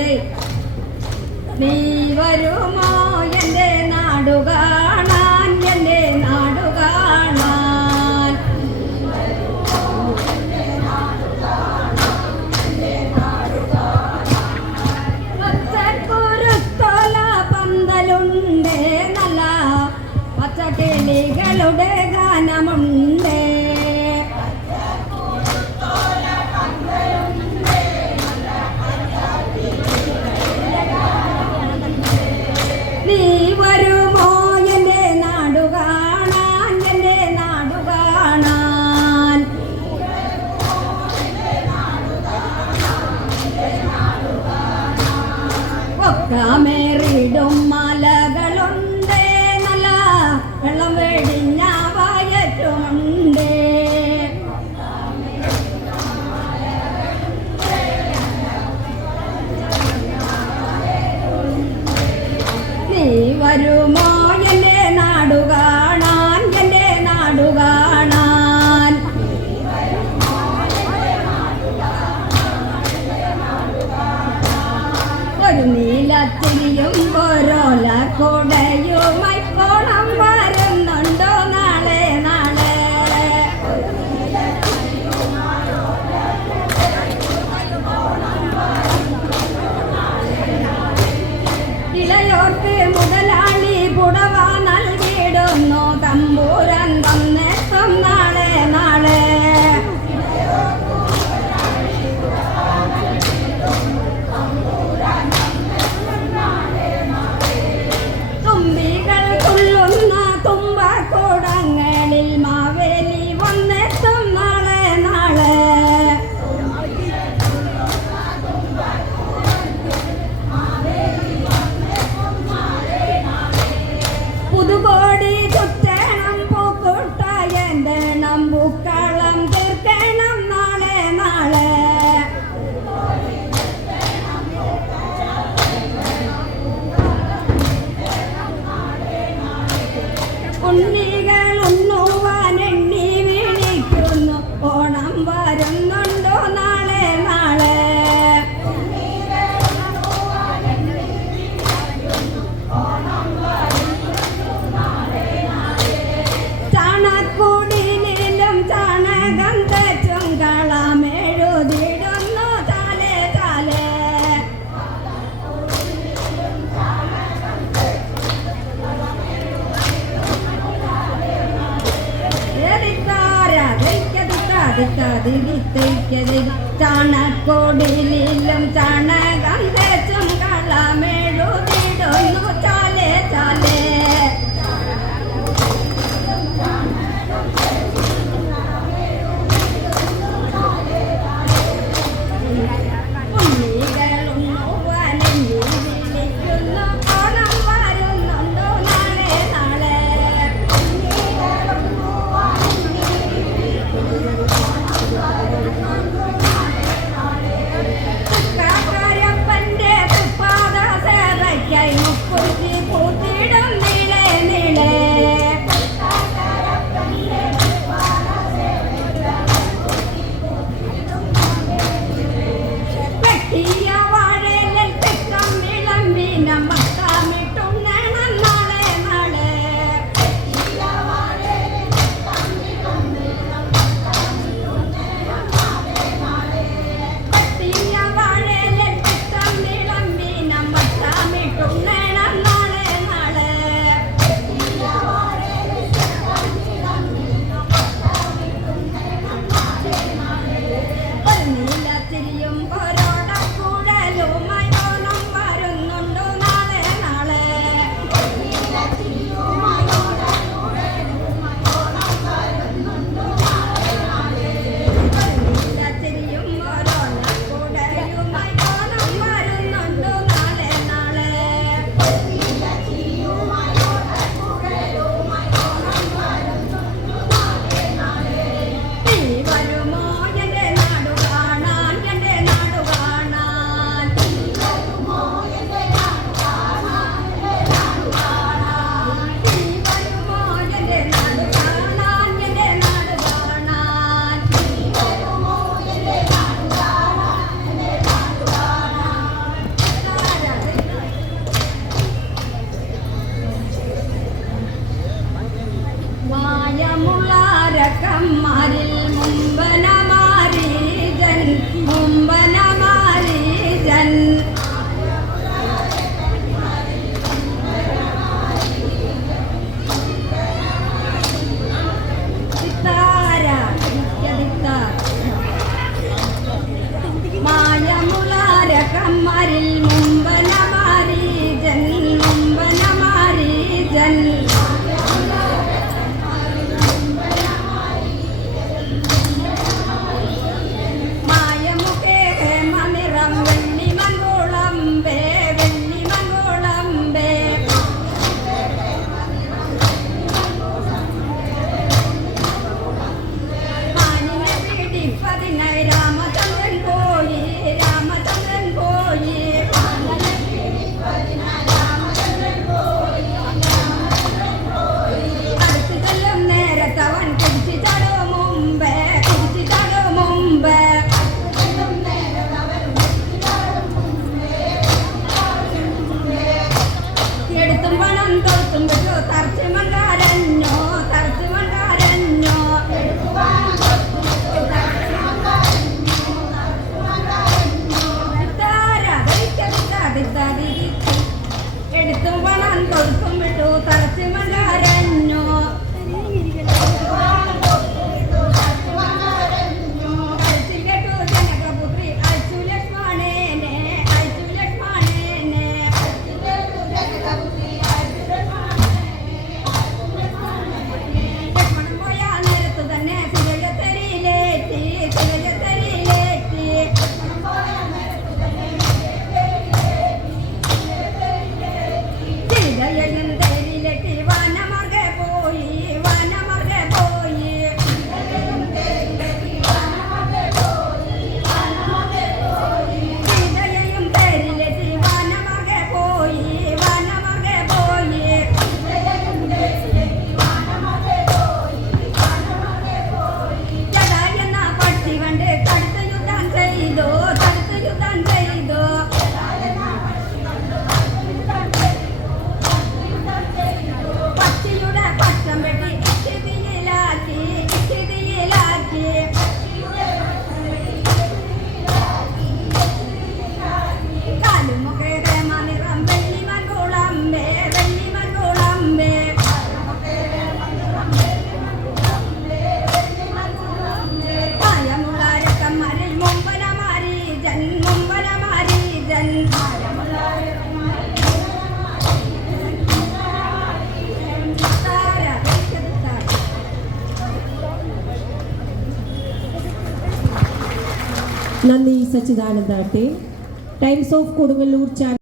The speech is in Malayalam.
എന്റെ നീ വരുമോ എന്റെ നാടു കാണാൻ? എന്റെ നാടു കാണാൻ. പച്ചക്കുരുത്തോല പന്തലുണ്ട് നല്ല പച്ചക്കിളികളുടെ ഗാനമുണ്ട്. തണക്കോടിലെ บ้าง പ്രായമുള്ള രക്കന്മാരിൽ നന്ദി Sachidananda times of Kodungallur channel